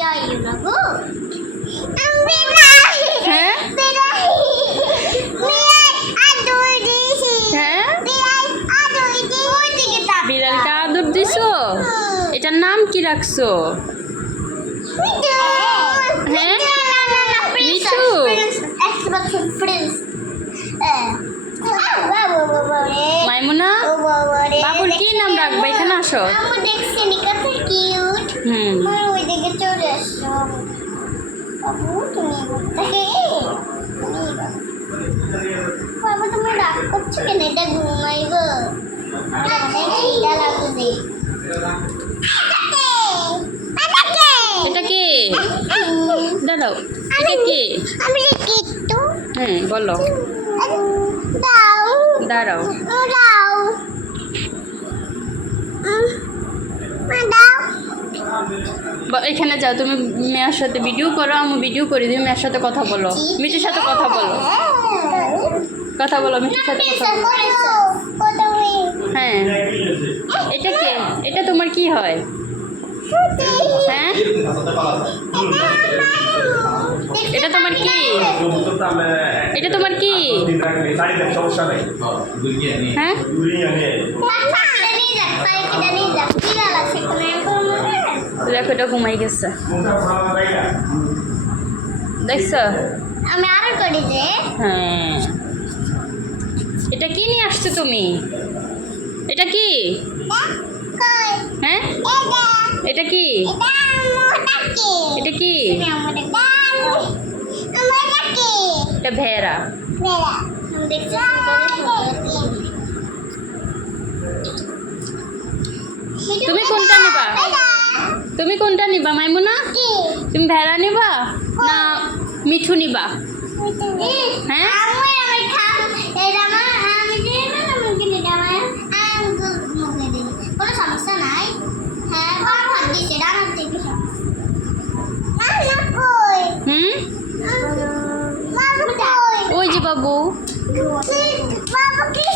যাইও না গো। হ্যাঁ হ্যাঁ বিড়ালকে আদর দিছো? এটার নাম কি রাখছো? হ্যাঁ মিঠু মাইমুনা বাবুর কি নাম রাখবে? এখানে আসো। হুম ওইদিকে চলে এসো বাবু, তুমি বাবা তুমি রাগ করছো কেন? এটা ঘুমাইবো, খিদা লাগবে। এটা কে? দাঁড়াও, এটা কে? আমি একটু বলো। দাও দাঁড়াও। দাও দাও। এখানে যাও, তুমি মেয়ের সাথে ভিডিও করো, আমি ভিডিও করি, তুমি মেয়ের সাথে কথা বলো, মিঠুর সাথে কথা বলো, কথা বলো মিঠুর সাথে কথা বলো। হ্যাঁ এটা কে? এটা তোমার কি হয়? হ্যাঁ এটা তোমার কি? এটা তোমার কি? হ্যাঁ দেখো এটা ঘুমাই গেছে, দেখছো? আমি আরো করি যে হ্যাঁ এটা কি নিয়ে আসছো তুমি? এটা কি? হ্যাঁ এটা কি? এটা কি? এটা ভেড়া। তুমি কোনটা নিবা? তুমি কোনটা নিবা মাইমুনা? তুমি ভেড়া নিবা না মিঠু নিবা? হ্যাঁ কোনো সমস্যা নাই। হ্যাঁ বাবা ভাত দিয়েছে রান্নার থেকে হুম ওই যে বাবু। বাবু কি